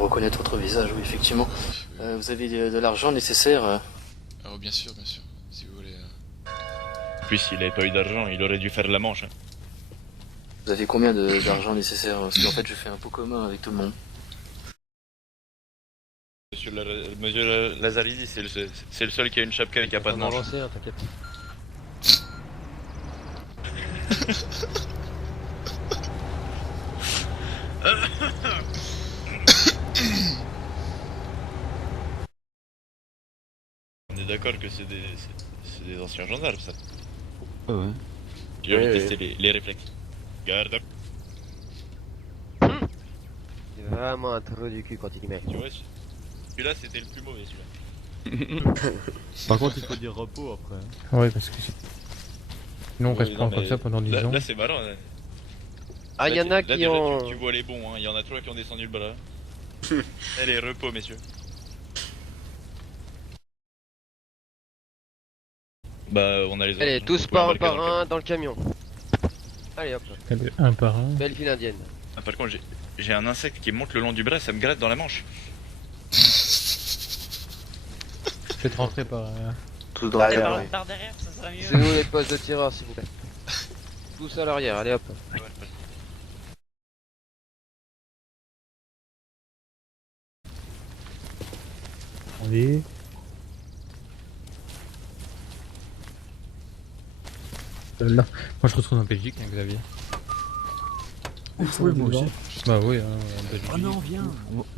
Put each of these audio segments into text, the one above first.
reconnaître votre visage, oui, effectivement. Vous avez de l'argent nécessaire Oh, bien sûr, si vous voulez. Puis s'il avait pas eu d'argent, il aurait dû faire la manche. Hein. Vous avez combien d'argent nécessaire? Parce qu'en fait, je fais un pot commun avec tout le monde. Monsieur Lazaridis, c'est le seul qui a une chapka et qui a pas de manche. Avancé, hein, t'inquiète. On est d'accord que c'est des anciens gendarmes, ça. Ah ouais. J'ai envie de tester les réflexes. Garde up. C'est vraiment un trou du cul quand il y met. Tu vois, celui-là c'était le plus mauvais, celui-là. Par contre, il faut dire repos après. Ouais, parce que sinon on reste non, comme ça pendant 10 ans. Là c'est marrant. Hein. Ah, il y en a qui déjà, ont... tu vois les bons, hein. Il y en a trois qui ont descendu le bras. Allez, repos, messieurs. Bah, on a les autres. Allez, tous par un dans le camion. Allez hop, Un par un. belle file indienne. Ah, par contre, j'ai un insecte qui monte le long du bras, ça me gratte dans la manche. Faites rentrer par... Tous dans l'arrière, oui. Par derrière, ça serait mieux. C'est nous les postes de tireurs, s'il vous plaît. Tous à l'arrière, allez hop. Allez. Là. Moi je retourne en Belgique, hein, Xavier. Oui, moi aussi. Bah oui, hein, en Belgique. Oh non, viens.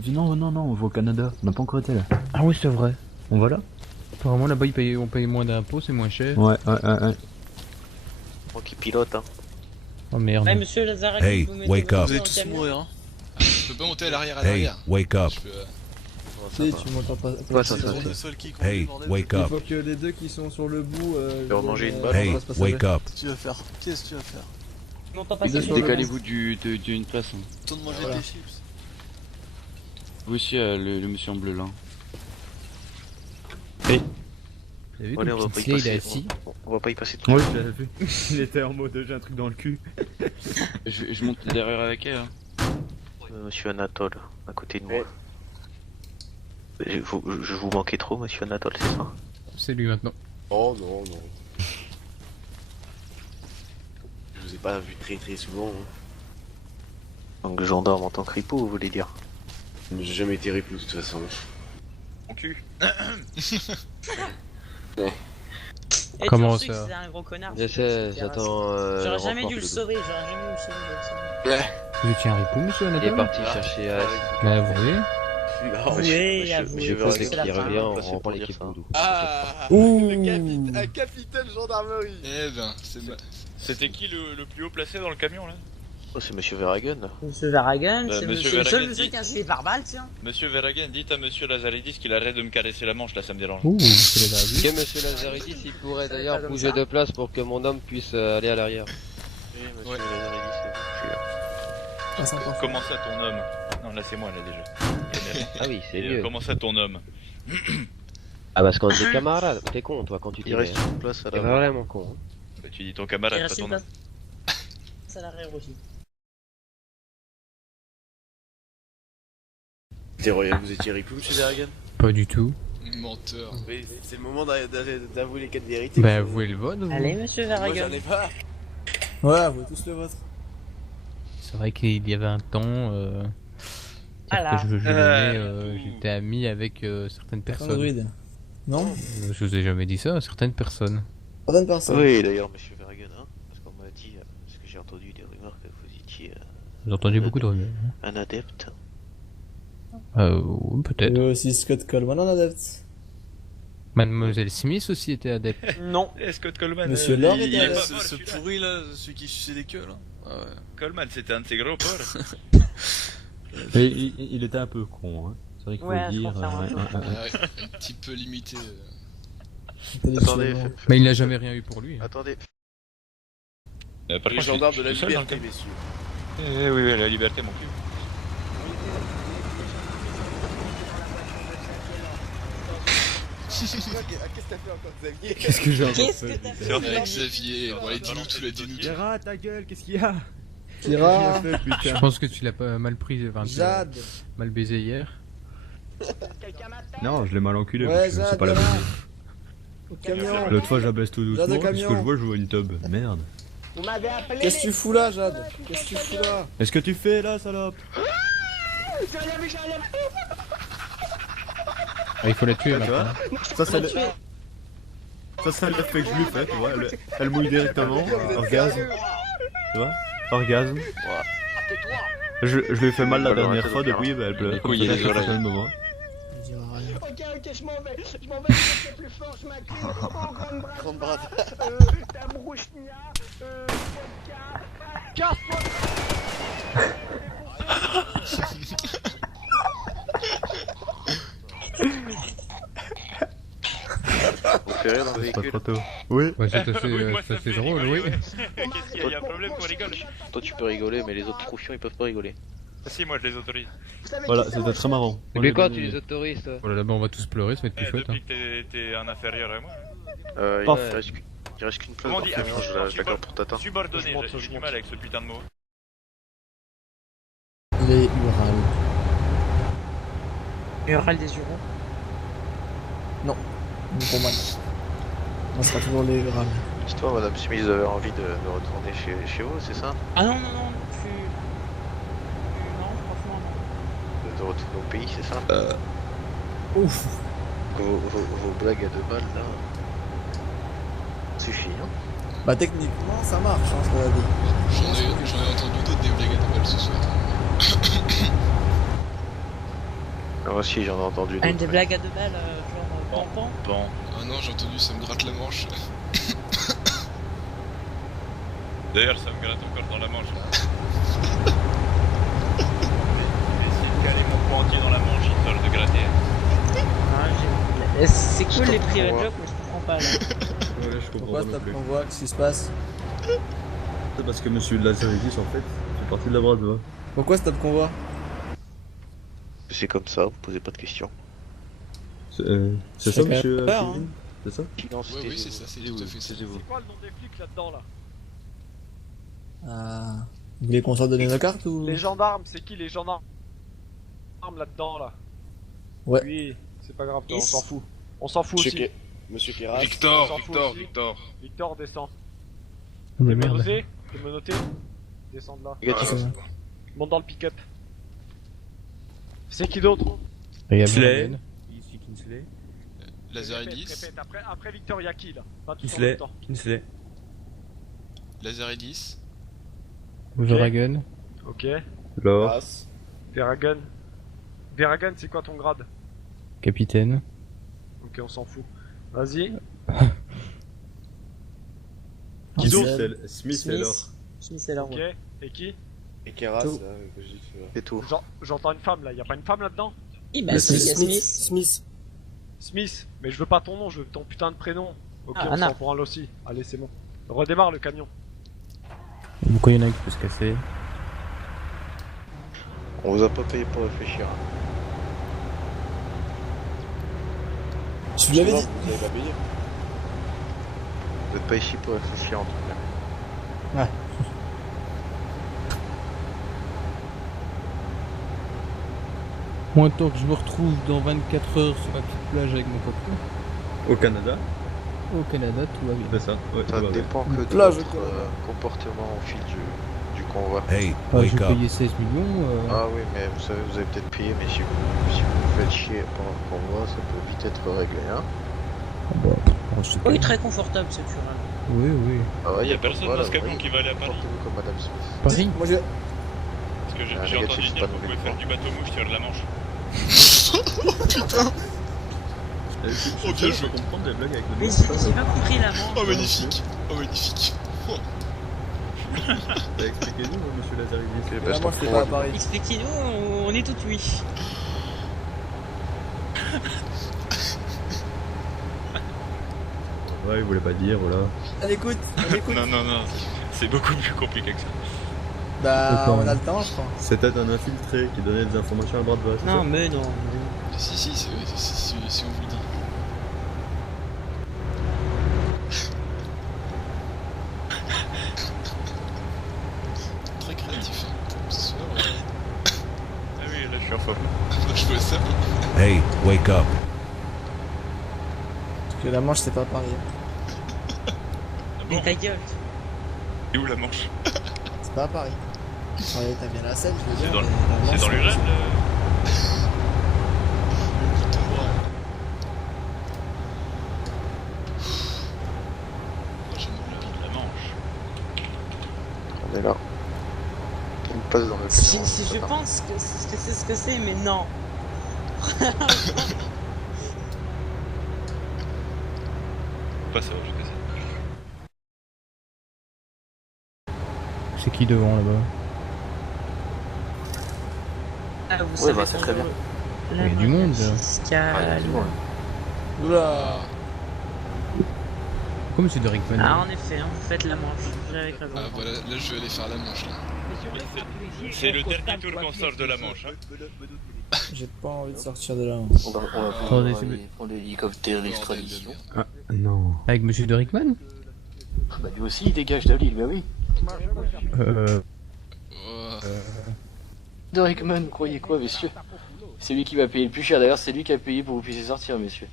Non, on va au Canada. On n'a pas encore été là. Ah oui, c'est vrai. On va là? Apparemment là-bas on paye moins d'impôts, c'est moins cher. Ouais. Moi qui pilote, hein. Oh merde. Ouais, monsieur Lazare, Hey, vous mettez wake vos up. Vous dans allez le tous camion. mourir, hein. Je peux pas monter à l'arrière, à Hey, l'arrière. wake up. Je peux, Tu m'entends pas. Quoi, ça, c'est ça, bon. le seul qui conduit, Hey, bordel. wake Il up. faut que les deux qui sont sur le bout. Leur manger une balle. Hey, wake up. Qu'est-ce que tu vas faire? Qu'est-ce que tu vas faire? Tu m'entends pas, Ils c'est sont- Décalez-vous d'une place. Hein. Temps de manger Voilà. des chips. Vous aussi, le monsieur en bleu là. T'as vu Allez, comme on va pas y Kingsley, il est passer. assis. On va pas y passer tout. Oui, je l'avais vu. Il était en mode j'ai un truc dans le cul. je monte derrière avec elle. Hein. Monsieur Anatole, à côté de moi. Je vous manquais trop, monsieur Anatole, c'est ça? C'est lui maintenant. Oh non. Je vous ai pas vu très souvent. Hein. Donc gendarme en tant que ripoux, vous voulez dire? J'ai jamais été ripoux de toute façon. Mon cul. Et Comment tu sais que ça c'est un gros connard. J'essaie, j'attends. J'aurais jamais dû le sauver, j'aurais jamais dû le sauver. Vous étiez un ripou, monsieur Il est Anatole? parti chercher As. Bah vous voyez. Non, Oui, avouez, Je parce pense que qu'il c'est la fin. revient, on Passer reprend pour dire l'équipe ça. Voodoo. Ah, un capitaine gendarmerie. eh ben, c'est C'était qui le plus haut placé dans le camion là? Oh, c'est monsieur Verhagen. Monsieur Verhagen, Bah, c'est monsieur le seul Verhagen monsieur dit- qui a suivi par balle, tiens. Monsieur Verhagen, dites à monsieur Lazaridis qu'il arrête de me caresser la manche là, ça me dérange. Ouh, c'est la dernière. Que monsieur Lazaridis, il pourrait d'ailleurs comme bouger ça. de place pour que mon homme puisse aller à l'arrière. Oui, monsieur Ouais. Lazaridis, je suis là. Ah, sympa. Comment ça ton homme? Non, là c'est moi là déjà. Ah oui, c'est Et, mieux. comment ça ton homme? Ah parce qu'on est des camarades. T'es con toi quand tu Il dis. reste une place à T'es la vraiment con. Hein. Bah, tu dis ton Il camarade, pas reste ton une homme. place. Ça l'arrière aussi. Vous étiez ripoux, monsieur Verhagen? Pas du tout. menteur. Oui, c'est le moment d'avouer les quatre vérités. Bah avouez le vôtre. vous. Allez, monsieur Moi Verhagen. j'en ai pas. Ouais, vous tous le vôtre. C'est vrai qu'il y avait un temps... Voilà. que j'étais ami avec certaines personnes. Druide. Non? Je vous ai jamais dit ça, certaines personnes. Certaines personnes. Oui, d'ailleurs, monsieur Verhagen, hein, parce qu'on m'a dit, parce que j'ai entendu des rumeurs que vous étiez J'ai entendu beaucoup de rumeurs. un adepte. Oui, peut-être. Et aussi Scott Coleman en adepte. Mademoiselle Smith aussi était adepte. Non. Eh, Scott Coleman. Monsieur Lord il était est là. pas Ce, mort, ce celui-là. pourri là, celui qui suçait des queues là. Ah ouais. Coleman, c'était un de ces gros porcs. Mais il était un peu con. Hein. C'est vrai qu'il faut Ouais, le je dire. confirme. Ouais, un petit peu limité. Attendez, Mais il n'a jamais rien eu pour lui. Hein. attendez. Par Les contre, gendarmes je de la suis tout seul dans le liberté, camion. messieurs. Eh oui, la liberté, mon cul. Qu'est-ce que t'as fait encore, Xavier? Qu'est-ce que j'ai encore Qu'est-ce fait que t'as fait C'est avec Xavier. Bon, allez, dis-nous tout, dis-nous tout. Gérard, ta gueule, qu'est-ce qu'il y a? Kira, Je pense que tu l'as pas mal pris, enfin, tu l'as Jade. mal baisé hier. Non, je l'ai mal enculé. Ouais, parce que c'est Jade, pas la là. bonne. Au camion. L'autre fois, j'abaisse tout Jade, doucement. au Qu'est-ce que camion. je vois? Je vois une tub. Merde. Vous m'avez appelé. Qu'est-ce que tu fous là, Jade? Qu'est-ce que tu fous là? Qu'est-ce que tu fais là, salope? J'ai rien vu, j'ai rien vu. Ah, il faut la tuer Tu vois? maintenant. Ça, c'est l'effet que je lui fais, tu vois. Elle mouille directement. Orgasme. Tu vois? Orgasme. Je lui ai fait mal la dernière fois, depuis, bah, elle pleure. Du coup, il y a des oreilles. le moment. Il dira rien. Ok, je m'en vais. Je m'en vais, c'est plus fort, je m'incline. Oh, grande Grande brade. brade. Dame Rouchnia, vodka. Casse-toi. Vous fait rire dans le Pas véhicule. trop tôt. Oui. Ouais, ça Oui, moi, fait, ça fait drôle, rigoler, oui. ouais. Qu'est-ce qu'il y a? Y a un problème qu'on rigole? Toi tu peux rigoler, mais les autres troufions ils peuvent pas rigoler. Si, moi je les autorise. Vous savez Voilà, qui c'est, c'était moi, très marrant. Mais quoi, tu les autorises, toi? Oh là là, bah, on va tous pleurer, ça va être plus chouette. Hein. Depuis que t'es un inférieur à moi. Il reste qu'une place Comment on dans dit? le camion, je la garde pour Tata. Subordonné, j'ai du mal avec ce putain de mot. Les Ural. Ural des Hurons. Non, pour moi non. On sera toujours les Ural. Histoire, Madame Smith, vous avez envie de retourner chez vous, c'est ça? Ah non, non, non, je suis. Non, franchement, non. De retourner au pays, c'est ça? Ouf. Vos blagues à 2 balles là. Suffit, hein? Bah techniquement ça marche, hein, ce qu'on a dit. J'en ai entendu d'autres des blagues à 2 balles ce soir. Ah, moi aussi j'en ai entendu Une d'autres. des blagues à 2 balles, genre tampon. Bon. Ah non, j'ai entendu, ça me gratte la manche. D'ailleurs, ça me gratte encore dans la manche. Essayer de caler mon poing entier dans la manche, histoire de gratter. C'est cool les comprends private pas. jokes, mais je comprends pas là. Ouais, je comprends Pourquoi pas ça non plus. convoque? Qu'est-ce qui se passe? C'est parce que monsieur Lazaridis, en fait, fait partie de la brade. Pourquoi ce tape convoi? C'est comme ça, vous posez pas de questions. C'est Ça ça, fait monsieur peur, Kevin? C'est ça? Non, Ouais, oui, c'est ça, c'est tout à fait ça. vous. quoi le nom des flics là-dedans là? Ah. Vous voulez qu'on sorte donner nos cartes ou? Les gendarmes, c'est qui les gendarmes là-dedans là? Ouais. Oui, c'est pas grave, on Yes. s'en fout. On s'en fout aussi. Monsieur Keras. On s'en fout aussi. Victor. Victor, descend. Mais T'es merde. menotté? T'es menotté? Descends de là. Regarde, ça va. Monte dans le pick-up. C'est qui d'autre? Regarde, Slay. Morgan. Ici Kinsley. Lazaridis. Répète. Après Victor, y'a qui là? Pas tous en Kinsley. même temps. Kinsley. Lazaridis. Veragun. Ok. Laure. Veragun. Veragun, c'est quoi ton grade? Capitaine. Ok, on s'en fout. Vas-y. Qui d'autre? Smith et Laure. Smith et Laure. Ok. Et qui? Et Keras, Tout. c'est tout. J'entends une femme là. Y'a pas une femme là-dedans? Bah, si, il y a Smith. Smith. Smith. Mais je veux pas ton nom, je veux ton putain de prénom. Ok, Ah, on Anna. s'en branle aussi. Allez, c'est bon. Redémarre le camion. Pourquoi il y en a qui peut se casser? On vous a pas payé pour réfléchir. Hein. Je lui avais dit. Vous avez pas payé. Vous êtes pas ici pour réfléchir en tout cas. Moi, tant que je me retrouve dans 24 heures sur la petite plage avec mon copain, Au Canada. au Canada, tout va bien. C'est ça. Ouais, Ça va bien. dépend que de Plage, votre quoi. comportement au fil du convoi. J'ai payé 16 millions. Ah oui, mais vous savez, vous avez peut-être payé, mais si vous faites chier pendant le convoi, ça peut vite être réglé, hein. Oui, très confortable ce Turan. Oui, oui. Ah ouais, Y a personne voilà, dans ce camion oui. qui va aller à Paris. Comportez-vous comme Madame Smith. Paris. Moi j'ai. Parce que Ah, j'ai les gars, entendu c'est dire pas qu'on pouvait mauvais faire point. du bateau mouche sur la Manche. Oh, bien joué. comprendre des blagues avec Mais j'ai pas compris la manche. Oh, magnifique. Oh, magnifique. Expliquez-nous, monsieur Lazaridis. Ok, Là, bah, moi stop je fais pour pas à moi. Paris. Expliquez-nous, on est tout oui. Ouais, il voulait pas dire, voilà. On écoute, on écoute. Non, non, non. C'est beaucoup plus compliqué que ça. Bah, Autant. on a le temps, je crois. C'était un infiltré qui donnait des informations à bras de bas. c'est ça Non, mais non. Si, si on vous le dit. Très créatif. Je vois ça. Hey, wake up. Parce que la Manche, c'est pas Paris. Mais ta gueule. Et où la Manche? C'est pas à Paris. Ouais, t'as bien la Seine, je veux C'est dire. dans, mais la c'est dans Manche, l'Ural la Manche. On est là. On passe dans le Si je pense que c'est ce que c'est, mais non. Pas ça, je sais. C'est qui devant là-bas? Ah, vous Ouais, savez bah c'est très bien. Il y a du monde là. Fiscale. Oula. Comme c'est de Rickman. Ah, en effet, hein, faites la manche. J'ai avec la Ah manche. voilà, là je vais aller faire la manche là. C'est le dernier tour qu'on sort de la Manche. Hein. J'ai pas envie de sortir de là. On va Attendez, prendre l'hélicoptère d'extradition. Ah, non. Avec monsieur de Rickman? Bah lui aussi il dégage de l'île, bah oui. De Rickman, croyez quoi, messieurs? C'est lui qui va payer le plus cher, d'ailleurs c'est lui qui a payé pour que vous puissiez sortir, messieurs.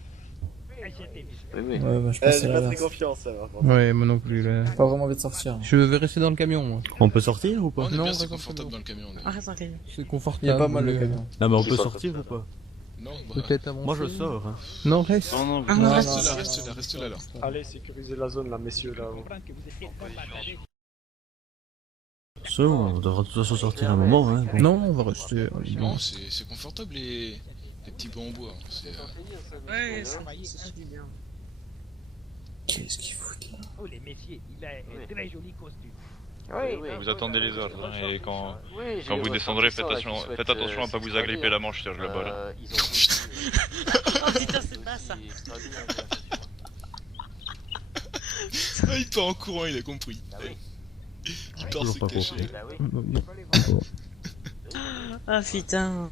Oui, oui. Ouais, bah je pense que c'est J'ai pas très l'inverse. confiance alors. Ouais, moi non plus là. J'ai pas vraiment envie de sortir. Je vais rester dans le camion moi. On peut sortir ou pas? On est Non, bien, reste c'est dans le confortable camion. dans le camion. on est- Arrête un camion. C'est confortable. Il y a pas mal le camion. Non, mais on Je peut sais pas. sortir ou pas? Non, bah. Peut-être avancer. Moi je sors. Hein. Non, reste. Non, non, Ah, Non, non, non, reste non, ici. Reste là, là. Allez, sécurisez la zone là, messieurs là. Ça, on devra de toute façon sortir un moment. Hein. Bon. Non, on va rester. Non, c'est confortable les petits bancs en bois. C'est, Ouais, ça suit bien. Qu'est-ce qu'il fout là? Oh les messieurs, il a un très joli costume. Vous attendez les ordres, hein, et quand Oui, j'ai vous votre descendrez, professeur, là, qui souhaite, faites attention à pas vous s'extrader, agripper hein. la manche, Serge là-bas là. Ils ont Oh putain, c'est pas ça. Ah, il part en courant, il a compris. Il part Toujours se pas cacher. compris. Bah oui. Ah putain.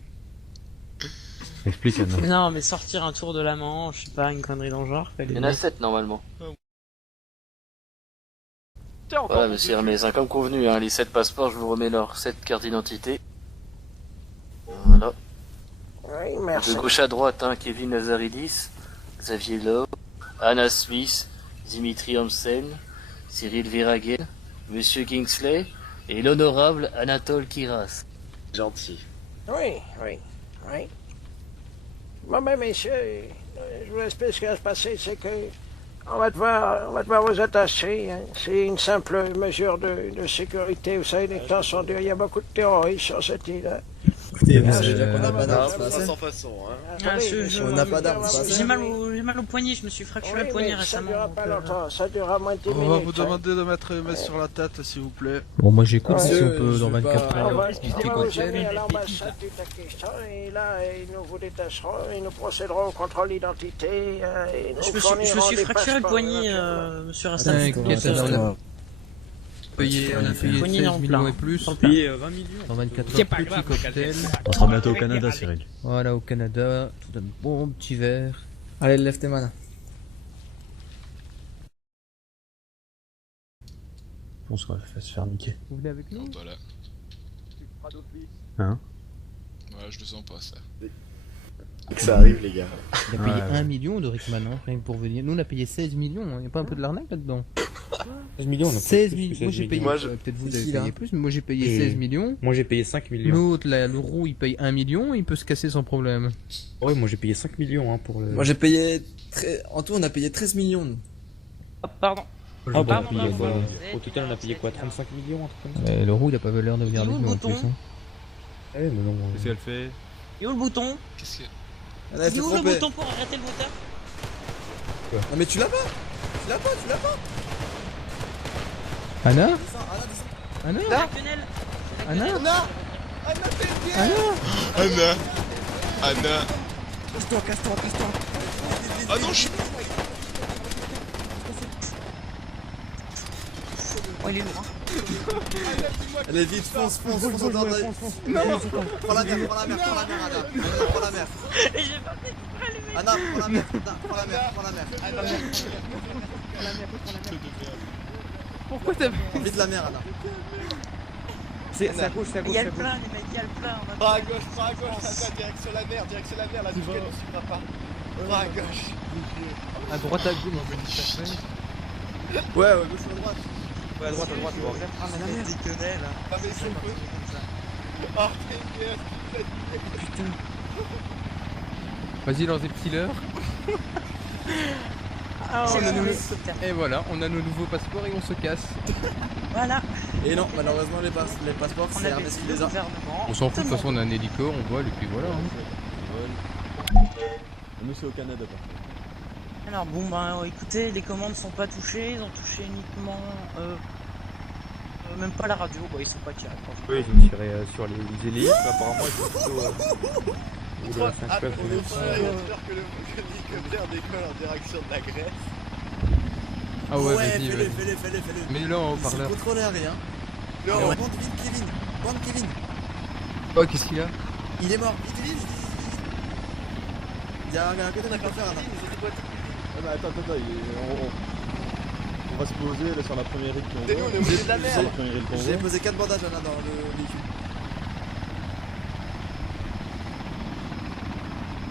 Explique Anna. Non, mais sortir un tour de la Manche, je sais pas, une connerie dans le genre. Il y en a 7 normalement. Voilà, monsieur Hermès, hein, comme convenu, hein, les 7 passeports, je vous remets leurs 7 cartes d'identité. Voilà. Oui, merci. De gauche à droite, hein, Kevin Lazaridis, Xavier Lowe, Anna Smith, Dimitri Hansen, Cyril Verhagen, monsieur Kingsley et l'honorable Anatole Kiras. Gentil. Oui, oui, oui. Bon ben messieurs, je vous explique ce qui va se passer, c'est que on va devoir vous attacher. Hein. C'est une simple mesure de sécurité. Vous savez, les temps sont durs. Il y a beaucoup de terroristes sur cette île. Hein. Écoutez, on n'a pas d'armes, c'est pas Sans assez. façon, hein. Ah, On n'a pas d'armes, c'est pas J'ai assez. mal au poignet, je me suis fracturé le poignet mais ça récemment. durera donc, pas longtemps, ça durera moins de 10 minutes. On va vous hein. demander de mettre sur la tête, s'il vous plaît. Bon, moi j'écoute si Monsieur, on peut je dans vais 24 pas- On va, heures. on va vous amener à l'ambassade du Pakistan et là, nous vous détacherons et nous procéderons au contrôle d'identité et nous Je me fournirons suis des fracturé le passeports poignet, éventuellement. monsieur T'inquiète, Rastan. on a payé Poignet 16 dans le millions plat. et plus. Dans le plat. 20 millions. Dans 24 C'est heures, pas petit grave, cocktail. On sera bientôt au Canada, Cyril. Voilà, au Canada, tout un bon petit verre. Allez, lève tes mains. On se fait se faire niquer. Vous venez avec nous? Non, pas là. Hein? Ouais, je le sens pas ça. Ça arrive, les gars. Il a payé Ouais. 1 million de Rickman, hein, rien que pour venir. Nous on a payé 16 millions, il n'y a pas un peu de l'arnaque là-dedans? 16 millions, on a payé 16 plus que millions. 16 Moi j'ai payé, millions. peut-être vous C'est avez qui, là payé plus, mais moi j'ai payé Et 16 millions. Moi j'ai payé 5 millions. L'autre, là, le roux, il paye 1 million, il peut se casser sans problème. Ouais, moi j'ai payé 5 millions hein, pour le. Moi j'ai payé. En tout, on a payé 13 millions. Nous. Oh, pardon. Ah, bah, on a Pardon, payé quoi pardon. Au total, on a payé quoi 35 millions, un truc comme ça. Le roux, il a pas valeur de venir Il est avec où nous le en plus. bouton Hein. Eh, mais non. Qu'est-ce qu'elle fait? Et où le bouton? Qu'est-ce que. On a Il fait est où le tromper. bouton pour arrêter le moteur? Non mais tu l'as pas. Tu l'as pas, tu l'as pas. Anna? Descends, Anna, descends. Anna? La quenelle. Anna? Anna, t'es bien. Anna? Anna. Casse-toi, casse-toi, casse-toi. Ah non, je suis. Oh, il est lourd. Allez vite, fonce, fonce, fonce, fonce, non. Prends la mer, prends la mer, prends la mer, Anna. Prends la mer. Et j'ai pas fait exprès, les mecs. Anna, prends la mer, Anna, prends la mer, prends la mer. Pourquoi t'as Vite la mer, Anna. C'est à gauche, c'est à Il gauche. y a le plein, les mecs, il y a le plein. on va Bras à faire- gauche, direction la mer, la Duquette ne suivra pas. Bras à gauche. À droite, à gauche, on va dire ça fait. Ouais, gauche ou à droite. Ouais, à droite, bon. Ah, mais la merde, il connaît là. Ah, mais c'est peu. Ah, t'es bien. Putain. Vas-y, lance des petits leurres. Ah, On a c'est nos- un hélicoptère. Et voilà, on a nos nouveaux passeports et on se casse. Voilà. Et non, malheureusement, les passeports, On c'est avait RDC le les a. gouvernement. On s'en fout, de toute façon, on a un hélico, on vole et puis voilà. hein. Nous, c'est au Canada, par contre. Alors bon bah écoutez, les commandes sont pas touchées, ils ont touché uniquement même pas la radio, bah ils sont pas tirés. Oui, ils ont tiré sur les hélices, apparemment ils sont plutôt... ou de la 5 Ah, classe, on ou est même pas ça. sûr que l'hélicoptère décolle en direction de la Grèce. Ah ouais, vas-y, fais-le, vas-y. fais-le. Mets-le en haut-parleur. Sans contrôler rien. Non, bande Kevin. Oh, qu'est-ce qu'il a? Il est mort, vite. Il y a un côté d'accord à faire là. Ah bah attends, on va se poser là sur la première île qu'on Et nous, on est au milieu de la mer. Sur la première île qu'on J'ai voit. posé 4 bandages là dans le véhicule.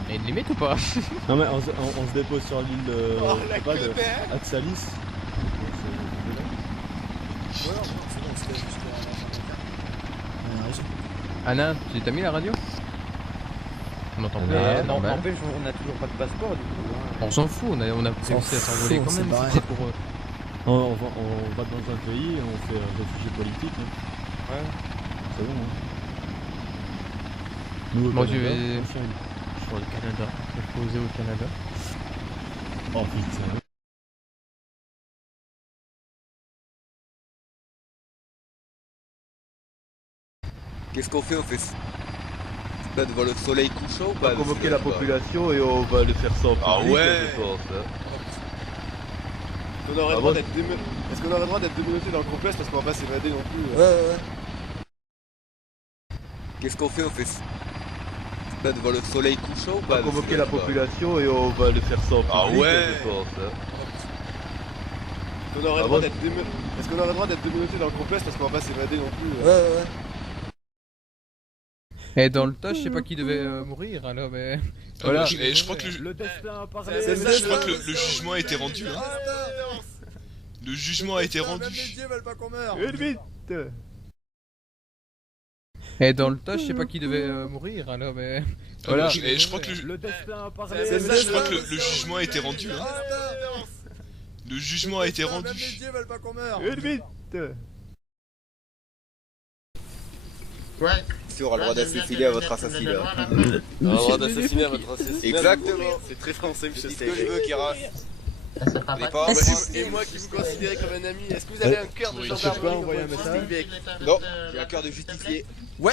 Il y a une limite ou pas? Non mais on se dépose sur l'île Oh, la je sais pas, de connasse. Axalis. Anna, t'as mis la radio? On entend Non, pas, non, normal. en fait, on a toujours pas de passeport du coup. hein. On s'en fout, on a réussi à s'envoler quand même. C'est pour... On va dans un pays et on fait réfugié politique. Hein. Ouais. C'est bon. Hein. Nous, au Moi, Canada, je vais on fait une- sur le Canada. Je vais poser au Canada. Oh putain. Qu'est-ce qu'on fait? On fait là devant le soleil couchant ou pas? On va convoquer la population et on va le faire ça en public. Ah ouais. je pense, hein. On aurait le droit d'être Est-ce qu'on aurait le droit d'être démenotté dans le complexe parce qu'on va pas s'évader non plus? Ouais. Qu'est-ce qu'on fait? On fait là devant le soleil couchant ou On pas? va convoquer la population et on va le faire ça en public. Ah ouais. je pense, hein. On aurait le droit d'être Est-ce qu'on aurait le droit d'être démenotté dans le complexe parce qu'on va pas s'évader non plus? Ouais. Et dans le tas, je sais pas qui devait mourir alors, mais. Voilà. Et je crois que Le destin a parlé. je crois que le jugement a été rendu. Hein. Le jugement a été rendu. Même les dieux veulent pas qu'on meure. Vite. Et dans le tas, je sais pas qui devait mourir alors, mais. Voilà. Et je crois que Le destin a parlé. je crois que le jugement a été rendu. Hein. Le jugement a été Même rendu. les dieux veulent pas qu'on meure. Vite. Si on aura le droit d'assassiner à votre assassinat. On aura le droit d'assassiner à votre assassinat. Exactement. C'est très français, monsieur C'est ce que je veux, Kira. Et moi qui vous considérez comme un ami, est-ce que vous avez un cœur de gendarmerie pas envoyer un message? Non, j'ai un cœur de justicier. Ouais.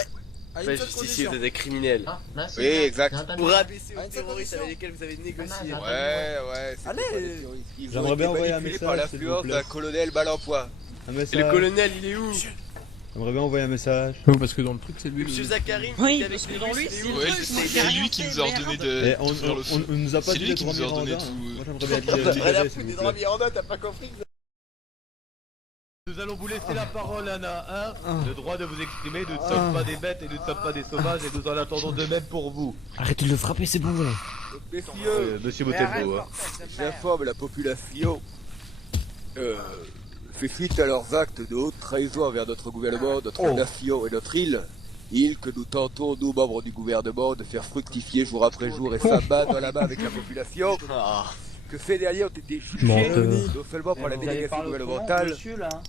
Pas justicier, vous êtes des criminels. Ah, Oui, exact. Pour abaisser aux terroristes avec lesquels vous avez négocié. Ouais. c'est Allez. pas des terroristes. Ils ont J'aimerais été bien envoyer un manipulés message, par s'il l'influence vous plaît. d'un colonel Balampois. Un Et message. le colonel, il est où? J'aimerais bien envoyer un message. Oui, parce que dans le truc, c'est lui. Monsieur Zacharie, Oui, avec parce que lui, dans lui, c'est c'est où? Ouais, c'est lui qui nous a ordonné de Et faire le feu. on nous a pas C'est dit lui d'être qui nous a en ordonné Miranda, tout. hein. Moi j'aimerais bien Rien à dire foutre des draps Miranda, t'as pas compris? Nous allons vous laisser la parole, Anna, hein. Le droit de vous exprimer, nous ne sommes pas des bêtes et nous ne sommes pas des sauvages et nous en attendons de même pour vous. Arrêtez de le frapper, c'est bon. Messieurs, Monsieur Motembo, hein. j'informe la population fait suite à leurs actes de haute trahison envers notre gouvernement, notre nation et notre île. Île que nous tentons, nous membres du gouvernement, de faire fructifier jour après jour et ça main dans la main avec la population. Que ces derniers ont été jugés Menteur. non seulement par la délégation gouvernementale,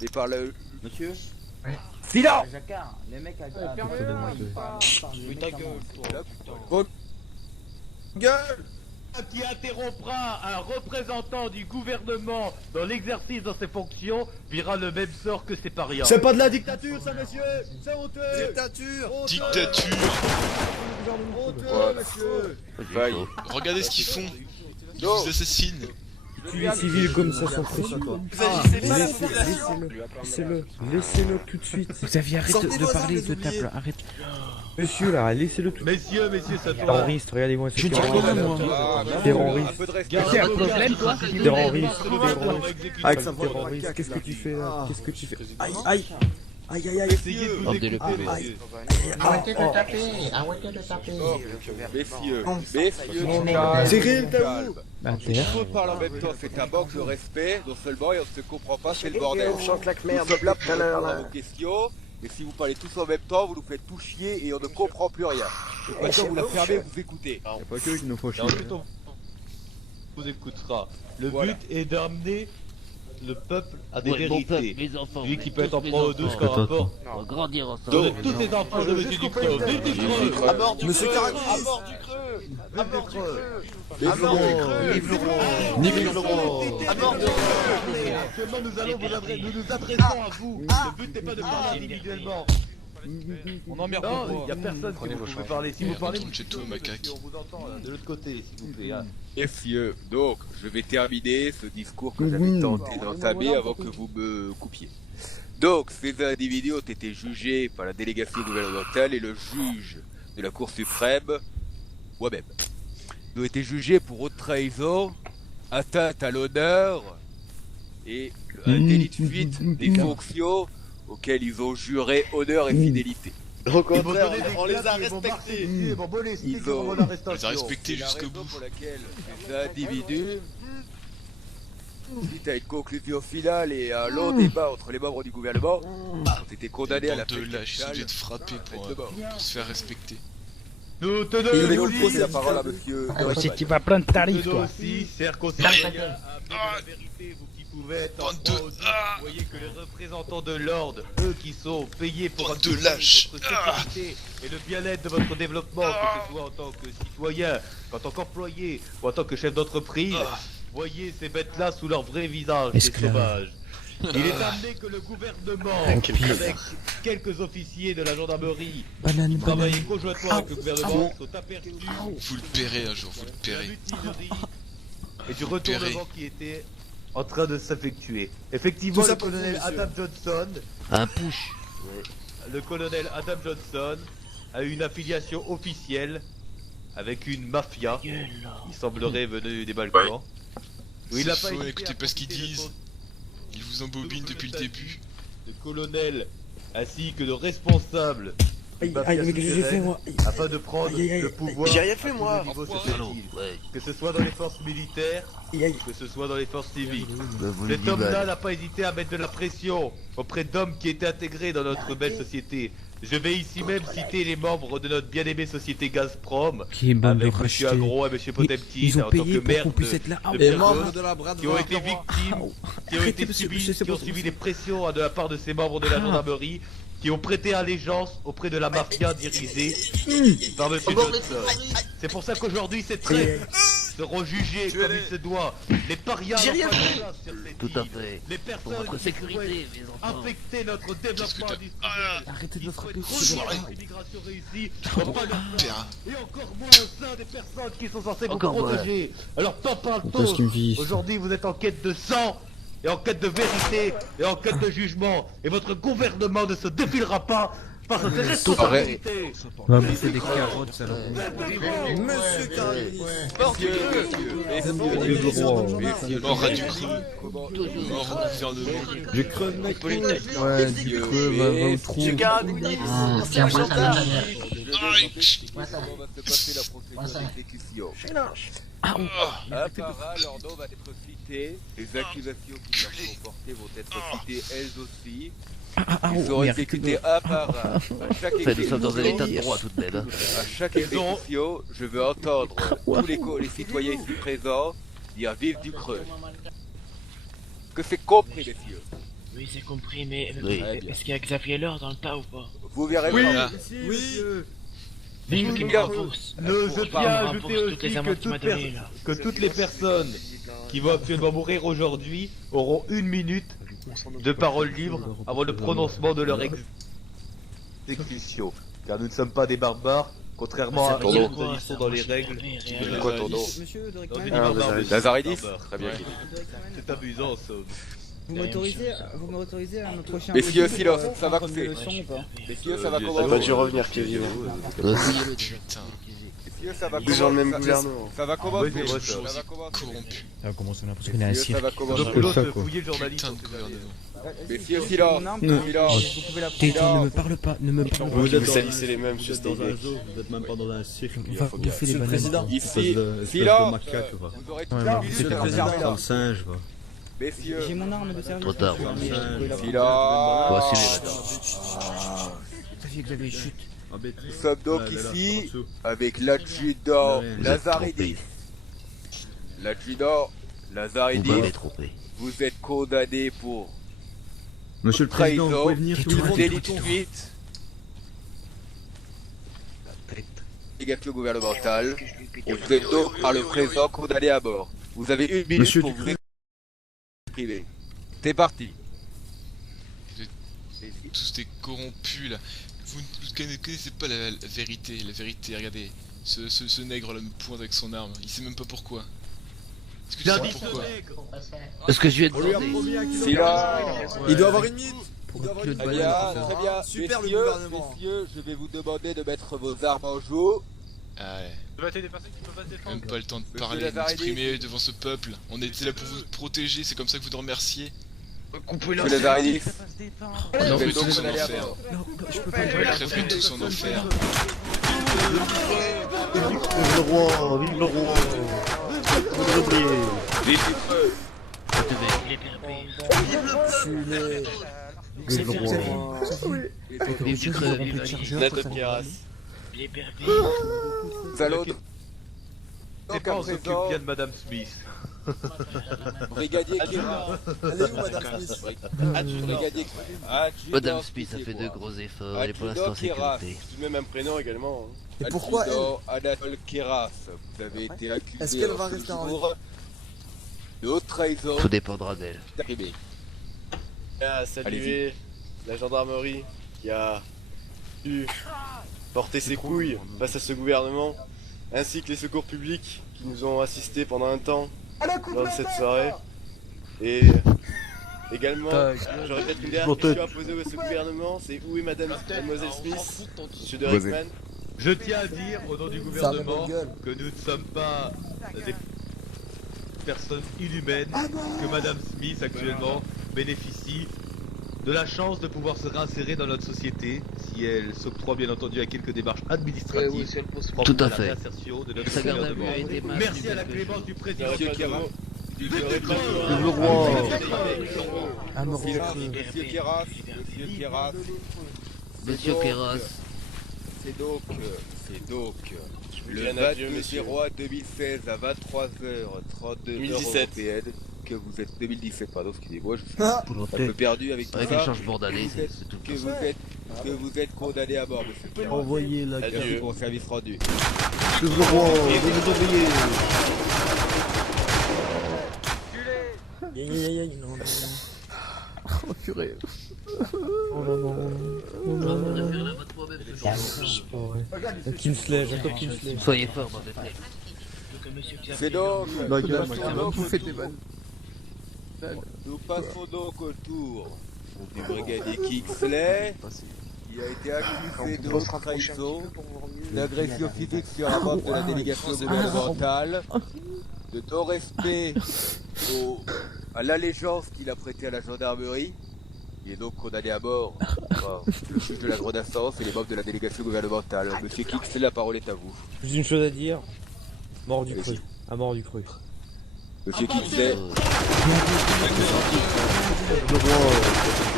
mais par le... Monsieur. Silence. Jacquard, les mecs à Oui, ta gueule, toi. Gueule. Qui interrompra un représentant du gouvernement dans l'exercice de ses fonctions verra le même sort que ses parias. C'est pas de la dictature, ça, messieurs. C'est honteux. Dictature. Dictature. Honteux, monsieur. Regardez ce qu'ils font. Ils vous assassinent. Tous les civils comme ça sont précieux. Vous agissez pas la population. Laissez-le tout de suite. Xavier, arrête de parler, de table, arrête. Monsieur là, laissez-le tout. Messieurs, ça tourne. Terroriste, regardez-moi ce terroriste. Terroriste. C'est un problème, toi? Terroriste. Terroriste. Qu'est-ce que tu fais là? Qu'est-ce que tu fais? Aïe, aïe. Aïe aïe aïe. Essayez de vous Rendez le écouter, PV. messieurs. Arrêtez de taper. Messieurs, Cyril, t'as où? Il faut parler en même temps, c'est un manque de respect, non seulement, et on ne se comprend pas, c'est le bordel. On chante la merde Nous sommes là tout à l'heure, pour là. vos questions, et si vous parlez tous en même temps, vous nous faites tout chier et on ne comprend plus rien. Donc maintenant, vous la fermez, vous écoutez. Y'a pas que eux qui nous font Et chier. ensuite, on vous écoutera. Le but est d'amener le peuple à des Ouais, bon vérités. peuple, mes enfants, Lui qui ouais, peut être en tous mes pro enfants. 12 par rapport. On va grandir ensemble. Donc, tous les enfants de Monsieur Ducreux, vive Ducreux! À mort du Monsieur creux, Caracis. à mort du creux, à mort du creux, Vive à mort du Laurent. creux, Vive Laurent. Nique Vive Laurent. Laurent. À mort du creux. Actuellement, nous nous adressons à vous. Le but n'est pas de parler individuellement. On emmerde Non, pourquoi il n'y a personne qui vous pouvez parler. Si vous parlez, vous Chez toi, macaque. on vous entend là, de l'autre côté, s'il vous plaît. hein. Messieurs, donc, je vais terminer ce discours que j'avais tenté d'entamer avant que vous me coupiez. Donc, ces individus ont été jugés par la délégation gouvernementale et le juge de la Cour suprême, moi-même. Ils ont été jugés pour haute trahison, atteinte à l'honneur et un délit de fuite des fonctions auxquelles ils ont juré honneur et fidélité. Au contraire, on les a Ils respectés. Ils ont On les a respectés C'est la jusqu'au raison bout. pour laquelle ces individus, suite à une conclusion finale et à un long débat entre les membres du gouvernement, ont été condamnés à la Bande de peine lâches, ils capitale, ont dû être frappés pour se faire respecter. Nous tenons Et je aussi, pose la parole à monsieur Doréman. Tu vas prendre tarif, nous toi. aussi, chers concitoyens, à la vérité, vous qui pouvez être en Bande de- droit aussi, vous voyez que les représentants de l'ordre, eux qui sont payés pour Bande de assurer lâches. votre sécurité et le bien-être de votre développement, que ce soit en tant que citoyen, en tant qu'employé ou en tant que chef d'entreprise, voyez ces bêtes-là sous leur vrai visage, des Esclaves. sauvages. Il est amené que le gouvernement, avec quelques officiers de la gendarmerie, qui travaillent conjointement avec le gouvernement, sont aperçus Vous le paierez un jour, vous le de la paierez. mutinerie et du retournement qui était en train de s'effectuer. Effectivement, Tout ça le pour vous, colonel monsieur. Adam Johnson, Un push. le colonel Adam Johnson a une affiliation officielle avec une mafia. Il semblerait venue des Balkans. Où il n'a C'est pas faux, hésité écoutez à pas ce qu'ils profiter de disent. son Ils vous embobinent depuis le début. de colonel ainsi que de responsable Aïe aïe, mais qu'est-ce que j'ai fait moi? afin de prendre Aïe, aïe, aïe. le pouvoir. J'ai rien fait, moi. à tous les niveaux sociétaux. Que ce soit dans les forces militaires, Aïe aïe. que ce soit dans les forces civiques. vous le Cet dites, homme-là Val. n'a pas hésité à mettre de la pression auprès d'hommes qui étaient intégrés dans notre belle société. Je vais ici même citer les membres de notre bien-aimée société Gazprom, Qui est bande de avec Monsieur rachetés. Agro et Monsieur Potemkin, Ils en ont tant payé que pour maire qu'on puisse être là. de Et Pierre membre Gaulle, de la Bradva. qui ont été victimes, qui ont Arrêtez, été monsieur, subi, monsieur, c'est qui ont bon, subi c'est des pressions de la part de ces membres de la gendarmerie, qui ont prêté allégeance auprès de la mafia dirigée par Monsieur Johnson. C'est pour ça qu'aujourd'hui ces traîtres seront jugés comme il se doit. Les parias J'ai rien n'ont pas de place sur cette Tout à île. fait. Les Pour personnes votre qui sécurité, souhaitent mes enfants. affecter notre Qu'est-ce que développement t'as industriel, Arrêtez de me frapper. l'immigration réussie, n'ont pas leur place. Terrain. Et encore moins au sein des personnes qui sont censées vous Encore moins. protéger. Alors pas Parce qu'il me vit. aujourd'hui vous êtes en quête de sang, et en quête de vérité, et en quête de jugement. Et votre gouvernement ne se défilera pas face à ses responsabilités. Va bouffer des carottes, ça leur Monsieur Caracis. Mort à du creux. Mort au gouvernement. Du creux, mec. Ouais, du creux, va au trou. Tiens, comment va se passer la procédure d'exécution. Un par un, leur nom va être cité, les accusations qui leur sont portées vont être citées elles aussi. Ils seront exécutés un par un. À chaque Enfin, nous sommes dans un état de exécution, droit tout de même. Hein. à chaque exécution, je veux entendre tous les citoyens ici présents dire vive du creux. Que c'est compris, messieurs. Oui, c'est compris, mais Oui. est-ce qu'il y a Xavier Laure dans le tas ou pas? Vous verrez Oui, pas. Oui. Mais je veux qu'il me rembourse. Je tiens à ajouter toutes les aussi amendes qu'il m'a données, là. que toutes les personnes qui vont actuellement mourir aujourd'hui auront 1 minute de parole libre avant le prononcement de leur exécution. Car nous ne sommes pas des barbares, contrairement à Ça veut dire eux, quoi, nous ça? agissons dans les Moi, j'ai règles. pas compris, de rien. Quoi ton nom? Monsieur Dans Drake, une Ah, barbarie. Lazaridis. Barbares. Très bien. Ouais. C'est amusant, en somme. vous m'autorisez à notre prochain. Messieurs, silence, ça va comme couper. le son ou pas? Messieurs, ça va Ça commencer. va dû revenir, Kevin. Putain. Messieurs, ça va Toujours le même commencer. gouvernement. Ça va commencer. Oui, c'est Ça vrai. va commencer. Corrompu. Ça va commencer, on a l'impression qu'on est à un Messieurs, ça cirque. va commencer. Donc, l'autre, quoi. fouiller le journaliste. Putain de gouvernement. Messieurs, silence. Silence. Tais-toi, ne me parle pas, ne me parle pas. Vous salissez les mêmes, monsieur Vous êtes dans un Steinbeck. zoo, vous êtes même pas dans un cirque. On va bouffer les bananes. Ici, Espèce silence. de macaque, va. Vous aurez Ouais, tout ouais, vu, c'est le pas président. Dans le singe, va. Messieurs, J'ai mon arme de service. Trop tard. silence. Voici les bananes. Xavier, Xavier, chut. Nous sommes donc ici avec l'adjudant Lazaridis. L'adjudant Vous Lazaridis, m'avez trompé. vous êtes condamné pour Monsieur le Président, vous trahison, pouvez venir tout le monde. délit de fuite, délégation gouvernementale, et vous êtes donc par le présent condamné à mort. Vous avez une minute Monsieur pour vous exprimer. C'est parti. Tous des corrompus là. Vous ne connaissez pas la vérité. La vérité, regardez. Ce nègre là me pointe avec son arme. Il sait même pas pourquoi. Est-ce que tu sais pourquoi? Parce que je lui ai demandé. Silence. Il doit avoir une minute. Très bien, très bien. Super le Messieurs, gouvernement. messieurs, je vais vous demander de mettre vos armes en joue. Ah ouais. Des personnes qui peuvent pas se défendre. Même pas le temps de Monsieur parler, Lazaridis. d'exprimer devant ce peuple. On était là pour vous protéger, c'est comme ça que vous nous remerciez. Monsieur Lazaridis, Non, vous êtes mais donc tous en condamné à enfer. mort. Je peux Vous crèverez tous en enfer. Vive le roi, vive le roi. Vive le roi. Vive du creux, vive le Nato Kiras. Nous allons C'est pas on s'occupe bien de Madame Smith. Brigadier Kira. Elle est où, Madame Smith? Brigadier Madame Smith a fait de gros efforts, elle est pour l'instant en sécurité. Tout de même un prénom également. Et pourquoi Anatole Keras, vous avez été accusé Est-ce qu'elle va rester en vie? de haute trahison. Tout dépendra d'elle. Arrivé. À saluer la gendarmerie qui a pu porter ses couilles face à ce gouvernement, ainsi que les secours publics qui nous ont assistés pendant un temps lors de cette soirée. Et également, j'aurais peut-être une dernière question à poser à ce gouvernement, c'est où est Mademoiselle Smith, Monsieur de Rexman? Je tiens à dire au nom du gouvernement que nous ne sommes pas des personnes inhumaines, que Madame Smith actuellement bénéficie de la chance de pouvoir se réinsérer dans notre société si elle s'octroie bien entendu à quelques démarches administratives. Tout à la fait. réinsertion de notre Sa garde à vue gouvernement. a été maintenue. Merci à la clémence du président. Monsieur Keras. Vive le roi. Un mort Monsieur Keras. Monsieur Keras. Monsieur Keras. C'est donc le Bien adieu, 22/03 2016 à 23h32 2017. européenne que vous êtes 2017 pardon excusez-moi je suis un peu perdu avec tout Avec ça. le changement d'année, c'est tout que le vous temps. êtes que vous êtes condamné à mort monsieur Keras. Envoyez la Merci Adieu. pour votre service rendu. Vive le roi, vive les ouvriers. Oh purée. Oh non, non, non. Kinsley, j'entends Kinsley. Soyez fort, mauvais frère. C'est donc La gueule, nous passons donc au tour du brigadier Kingsley qui a été accusé de haute trahison, d'agression physique sur un membre de la délégation gouvernementale, de non-respect à l'allégeance qu'il a prêtée à la gendarmerie. Il est donc condamné à mort par le juge de la grande instance et les membres de la délégation gouvernementale. Monsieur Kingsley, la parole est à vous. J'ai une chose à dire. Mort du cru. À mort du cru. Monsieur Kingsley. Le roi.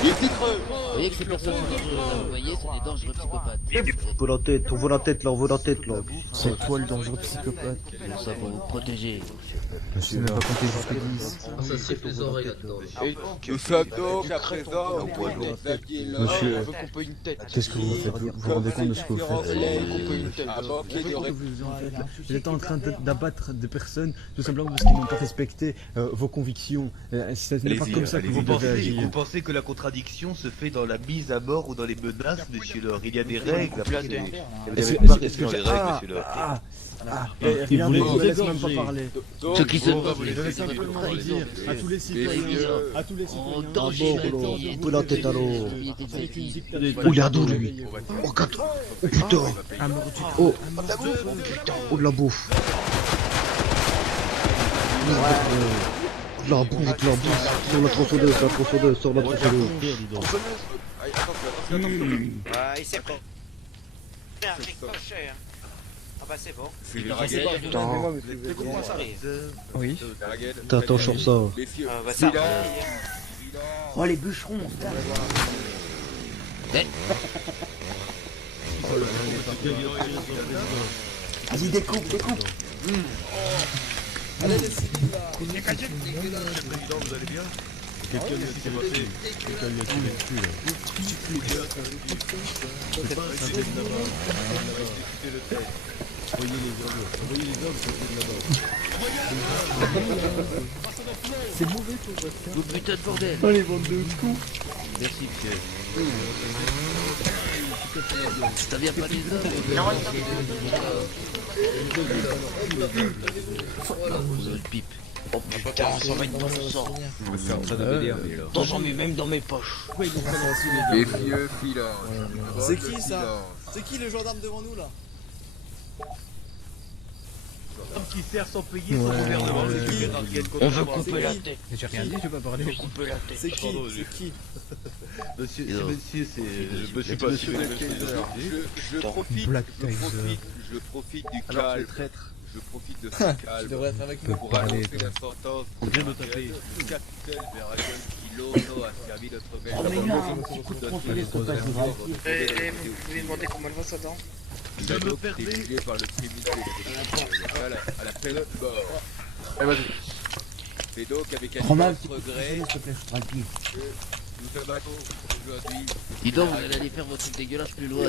Il est creux. Vous voyez que ces personnes vous voyez, c'est des dangereux psychopathes. On voit la tête là, on voit la tête là. C'est toi le dangereux psychopathe. Nous ça pour vous protéger. Je n'ai pas compté jusqu'à 10. Ça siffle les oreilles là-dedans. Nous sommes donc à présent au point d'Xavier Love. Monsieur, Qu'est-ce que vous faites? Vous vous rendez compte de ce que vous faites? À manquer de Vous êtes en train d'abattre des personnes tout simplement parce qu'ils n'ont pas respecté respecter vos convictions. Ce n'est pas comme ça que vous devez agir. Vous pensez que la contradiction se fait dans la mise à mort ou dans les menaces, monsieur Laure? Il y a des règles. Vous n'avez pas respecté les règles, monsieur Laure. Il voulait me laisse même pas parler. Ce qui se passe, je vais simplement dire à tous les citoyens, Pour la tête à l'eau. Oh, il est à dos, lui. Oh, putain. Oh, oh, de la bouffe. De la bouffe. Sur la tronçonneuse, sur la tronçonneuse. Il s'est pris un ricochet. Ah bah c'est bon. Oui. Attends, je sors ça. Ah bah ça. Oh, les bûcherons. Vas-y, découpe. Allez, les civils là. Président, vous allez bien? Quelqu'un qui s'est passé. Quelqu'un lui a tiré le cul là. Envoyez les hommes, sortez de là-bas. C'est mauvais ton podcast. Oh putain de bordel. Oh les bandes de coups. Merci Pierre. T'as bien pas les hommes. Vous avez le pipe. Oh putain, ça va être dans mon sang. Attends, j'en mets même dans mes poches. Les vieux filants. C'est qui ça? C'est qui le gendarme devant nous là? Qui sert sans payer son gouvernement. On veut couper la tête. J'ai rien dit, je vais pas parler. On veut couper la tête. C'est qui? Monsieur, je profite du calme. Je profite de ce calme. Tu devrais être avec nous. Pour annoncer la sentence de capitaine Verhagen qui longtemps a servi notre belle Oh, mais non, petit coup de tronçonneuse, faut pas jouer. Vous pouvez demander comment elle va sa dent? Médoc est jugé par le tribunal à la peine de mort. Médoc avec un immense regret S'il te plaît, je tranquille. nous abattons aujourd'hui. Dis donc, vous allez aller faire votre truc dégueulasse plus loin.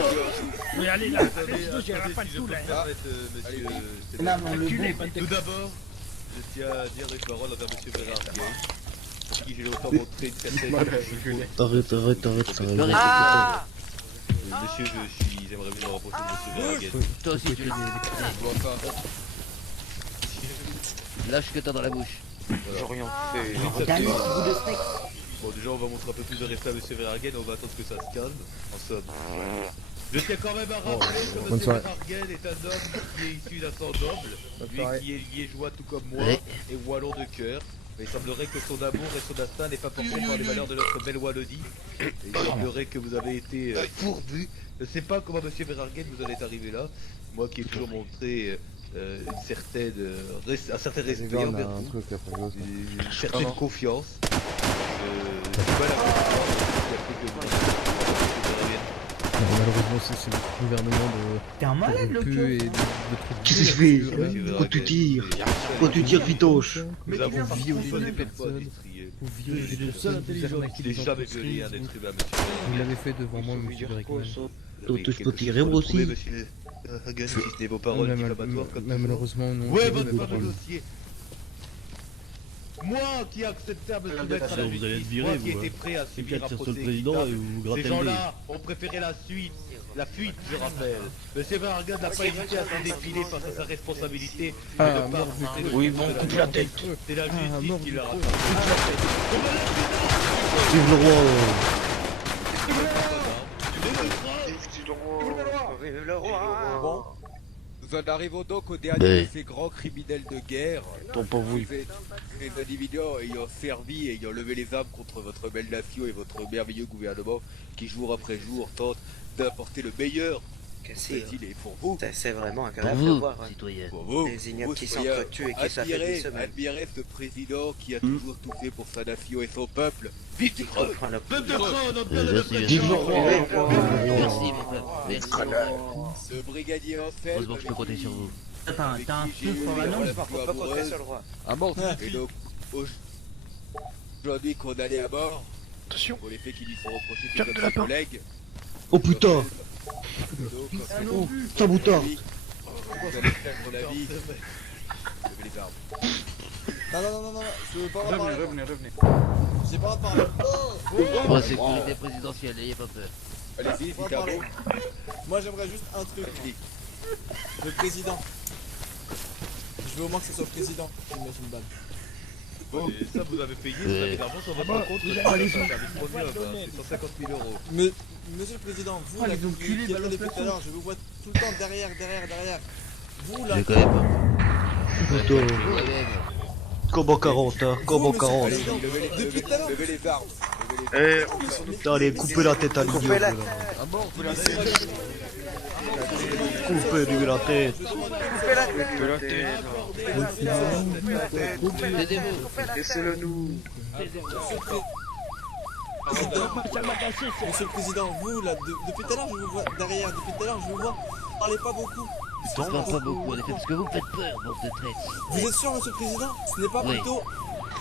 Oui, allez là, j'ai la pas de tout là. Là, on le Tout d'abord, je tiens à dire des paroles envers monsieur Verhagen, pour qui j'ai longtemps montré une certaine... Arrête. Ah! Monsieur, j'aimerais bien me rapprocher de monsieur Verhagen. Toi aussi, tu le dis. Lâche ce que t'as dans la bouche. J'ai rien fait. Bon, déjà, on va montrer un peu plus de respect à monsieur Verhagen, on va attendre que ça se calme, en somme. Je tiens quand même à rappeler que monsieur Verhagen est un homme qui est issu d'un sang noble, lui qui est liégeois tout comme moi, et wallon de cœur. Mais il semblerait que son amour et son instinct n'aient pas porté par les malheurs de notre belle Wallonie. Et il semblerait que vous avez été fourbu. Je ne sais pas comment monsieur Verhagen vous en est arrivé là. Moi qui ai toujours montré un certain respect envers vous, une certaine confiance. Malheureusement, c'est le gouvernement de. T'es un malade, le queue et de Qu'est-ce que je fais? Quand tu tires, Vitoche. Nous avons violé des personnes. Vous violez des personnes. Vous arnaquez des entreprises. Vous l'avez fait devant moi, monsieur Bergman. Je peux tirer moi aussi. Si ce n'est vos paroles diffamatoires comme malheureusement, non. Ouais, votre fameux dossier. Moi qui acceptais à me soumettre à la justice, moi qui étais prêt à subir un procès équitable, ces gens-là ont préféré la fuite, je rappelle. Monsieur Verhagen n'a pas hésité à s'en défiler face à sa responsabilité. Oui, bon, coupe la tête. C'est la justice qui l'a rattrapé. Vive le roi. Vive le roi. Bon. Nous en arrivons donc au dernier de ces grands criminels de guerre. Ces individus ayant servi, ayant levé les armes contre votre belle nation et votre merveilleux gouvernement qui jour après jour tente d'apporter le meilleur pour vous. C'est vraiment agréable de voir citoyen. des ignobles qui s'entretuent et qui s'affaiblissent eux-mêmes. Admirez ce président qui a toujours tout fait pour sa nation et son peuple. Vive du Peuple de trône, Vive le roi. Merci, mes peuples. Merci. Le brigadier Ansel. Heureusement que je peux compter sur vous. T'as un feu sur la langue? Faut pas compter sur le roi. À mort. Et donc, aujourd'hui condamné à mort. Attention. Pour les faits qui lui sont reprochés par ses collègues. Oh putain. Oh, Taboutard. Vous allez faire mon avis. Levez les armes. Non, je veux pas en parler. Revenez. J'ai pas le droit de parler. Oh, sécurité présidentielle, n'ayez pas peur. Allez-y, Ricardo. Moi j'aimerais juste un truc. Le président. Je veux au moins que ce soit le président qui me mette une balle. Bon, et ça vous avez payé, vous avez d'argent sur votre compte, c'est un service premium, c'est 150 000 €. Mais, monsieur le président, vous là, qui êtes là depuis tout à l'heure, je vous vois tout le temps derrière. Vous là. J'ai quand même pas. Comment 40, hein, comment 40. Depuis tout à l'heure. Levez les armes. Putain, allez, coupez la tête à l'idiot. Coupez la là. tête. Ah bon, coupez la tête. Coupez la tête. Laissez-le nous. Monsieur le président, vous là, depuis tout à l'heure je vous vois derrière, parlez pas beaucoup. On parle pas beaucoup, en effet, parce que vous me faites peur, bande de traîtres. Vous êtes sûr, monsieur le président? Ce n'est pas Oui. plutôt.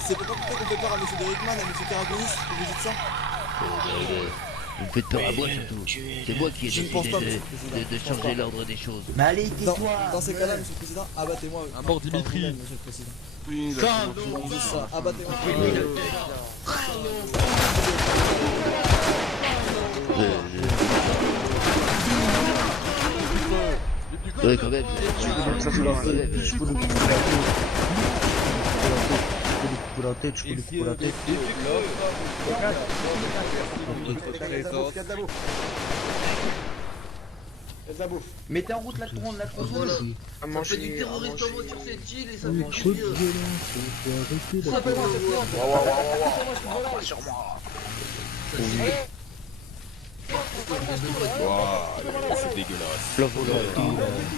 C'est pas plutôt qu'on fait peur à monsieur Derrickman, à monsieur Karagonis, que vous dites ça? Vous me faites peur à moi surtout. C'est moi qui ai Je ne pense pas, décidé monsieur le président. de changer l'ordre des choses. Mais allez, dans ces cas-là, monsieur le président, abattez-moi. Un mort Dimitri. Monsieur le président. Oui, C'est ça, abattez-moi. Ouais, quand même. Je peux le couper la tête. Mettez en route la tronde. Ça fait du terroriste en voiture cette île et ça fait du bien. C'est dégueulasse.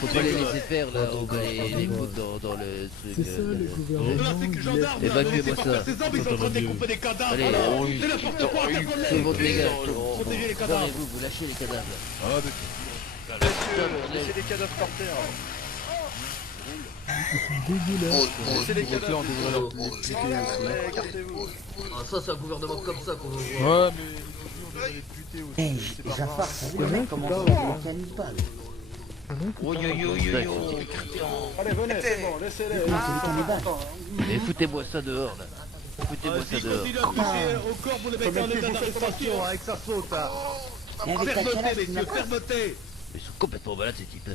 Faut pas les laisser faire là, on va les foutre dans le truc. C'est ça, le gouvernement. Évacuez-moi ça. Allez, C'est n'importe quoi, tout le monde dégage. Protégez les cadavres. Vous lâchez les cadavres. Laissez les cadavres par terre. Dégueulasse. Laissez les cadavres. Ça, c'est un gouvernement comme ça qu'on veut voir. Ouais, mais aujourd'hui on devrait les buter aussi. Jafar, le mec commence à faire un cannibale. Allez, venez, c'est bon, laissez-les. Mais foutez-moi ça dehors là. Foutez-moi ça S'il dehors. continue à toucher au corps, vous le mettez en état d'arrestation avec sa faute. Faire noter, messieurs, faire noter. Ils sont complètement malades ces types.